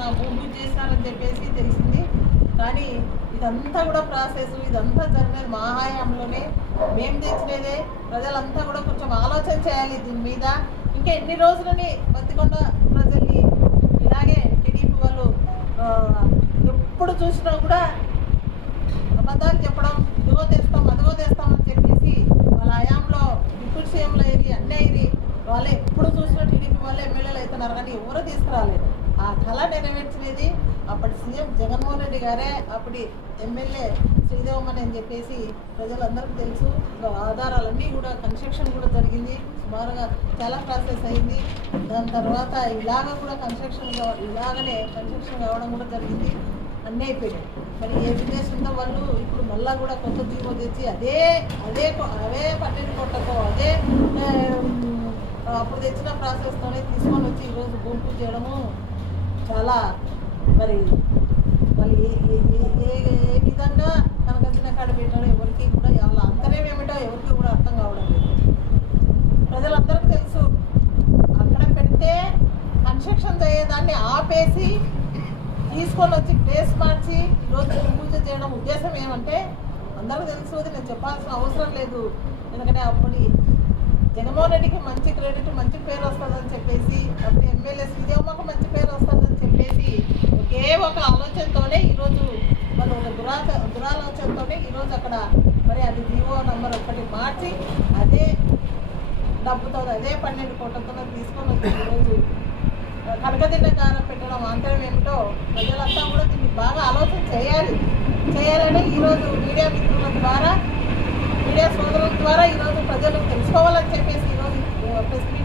చేస్తున్నా భూమి చేస్తానని చెప్పేసి తెలిసింది కానీ ఇదంతా కూడా ప్రాసెస్ ఇదంతా జరిగినది మా హయాంలోనే మేము తెచ్చినదే ప్రజలంతా కూడా కొంచెం ఆలోచన చేయాలి దీని మీద ఇంకా ఎన్ని రోజులని బతికొండ ప్రజల్ని ఇలాగే టీడీపీ వాళ్ళు ఎప్పుడు చూసినా కూడా అబద్ధాలు చెప్పడం ఇదిగో తెస్తాం అదిగో తెస్తాం అని చెప్పేసి వాళ్ళ హయాంలో ఇప్పుడు సీఎంలు ఏది అన్నీ వాళ్ళే ఎప్పుడు చూసినా టీడీపీ వాళ్ళే ఎమ్మెల్యేలు అవుతున్నారు కానీ ఎవరు తీసుకురాలేదు ఆ కళ నెరవేర్చినది అప్పటి సీఎం జగన్మోహన్ రెడ్డి గారే అప్పటి ఎమ్మెల్యే శ్రీదేవమని అని చెప్పేసి ప్రజలందరికీ తెలుసు ఆధారాలన్నీ కూడా కన్స్ట్రక్షన్ కూడా జరిగింది సుమారుగా చాలా ప్రాసెస్ అయింది దాని తర్వాత ఇలాగ కూడా కన్స్ట్రక్షన్ ఇలాగనే కన్స్ట్రక్షన్ కావడం కూడా జరిగింది అన్నీ అయిపోయినాయి మరి ఏ బిజినెస్ ఉందో వాళ్ళు ఇప్పుడు మళ్ళా కూడా కొత్త జీవో తెచ్చి అదే అదే అదే పట్టిన కొట్టకో అదే అప్పుడు తెచ్చిన ప్రాసెస్తోనే తీసుకొని వచ్చి ఈరోజు భూమి చేయడము చాలా మరి వాళ్ళు ఏ ఏ ఏ విధంగా కనకదిన కాడ పెట్టాడో ఎవరికి కూడా వాళ్ళ అంతర్యం ఏమిటో ఎవరికి కూడా అర్థం కావడం లేదు ప్రజలందరికీ తెలుసు అక్కడ పెడితే కన్స్ట్రక్షన్ చేయదాన్ని ఆపేసి తీసుకొని వచ్చి ప్లేస్ మార్చి ఈరోజు పూజ చేయడం ఉద్దేశం ఏమంటే అందరూ తెలుసు అది నేను చెప్పాల్సిన అవసరం లేదు ఎందుకంటే అప్పుడు జగన్మోహన్ రెడ్డికి మంచి క్రెడిట్ మంచి పేరు వస్తుందని చెప్పేసి ఆలోచనతోనే ఈరోజు మరి ఒక దురా దురాలోచనతోనే ఈరోజు అక్కడ మరి అది జీవో నంబర్ ఒకటి మార్చి అదే డబ్బుతో అదే పన్నెండు కోట్లతో తీసుకొని వచ్చి ఈరోజు కనకదిన్న కారం పెట్టడం అంతరం ఏమిటో ప్రజలంతా కూడా దీన్ని బాగా ఆలోచన చేయాలి చేయాలని ఈరోజు మీడియా మిత్రుల ద్వారా మీడియా సోదరుల ద్వారా ఈరోజు ప్రజలు తెలుసుకోవాలని చెప్పేసి ఈరోజు ప్రెస్